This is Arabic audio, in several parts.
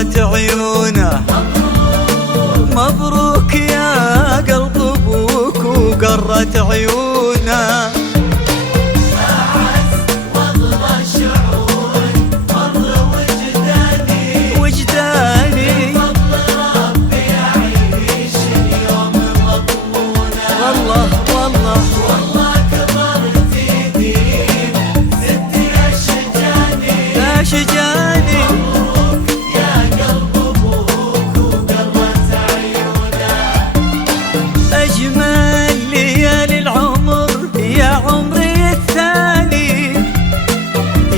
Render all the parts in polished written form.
قرت عيونه. مبروك يا قلب ابوك وقرت عيونه. أعز واغلى شعور مر وجداني بفضل ربي أعيش اليوم مضمونة. والله كبرت يدين زدت أشجاني. مبروك يا قلب أبوك وقرت عيونه. أجمل ليالي العمر يا عمري الثاني،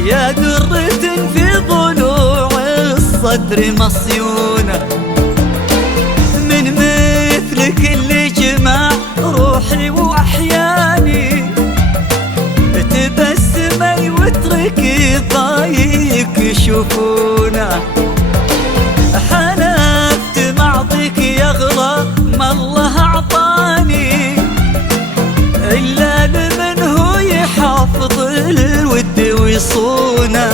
يا درة في ضلوع الصدر مصيونة. من مثلك اللي جمع روحي وأحياني، تبسمي واتركي ضايق يشوفونه. حلفت معطيك يغلى ما الله أعطاني، إلا لمن هو يحافظ الود ويصونه.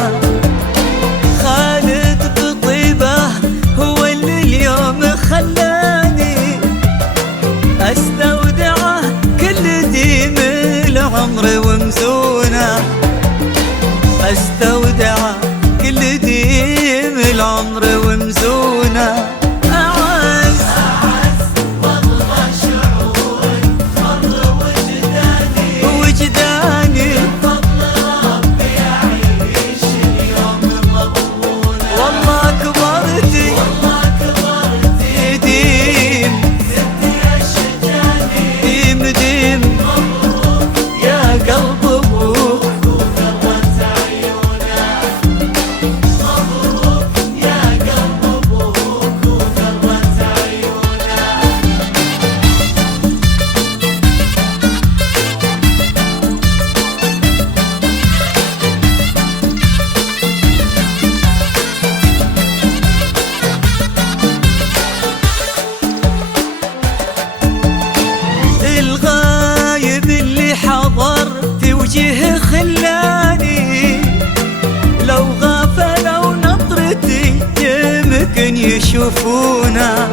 خالد بطيبه هو اللي اليوم خلاني أستودعه كل ديم العمر ومزونه. أستودعه كل ديم العمر ومزونه. أعز واغلى شعور مر وجداني بفضل ربي أعيش اليوم مضمونة. والله كبرت يديم زدت أشجاني. ديم مبروك يا قلب ابوك وقرت عيونه. مبروك يا قلب أبوك وقرت عيونه. الغايب اللي حضر في وجهه خلاني، لو غافل او نظرتي يمكن يشوفونه.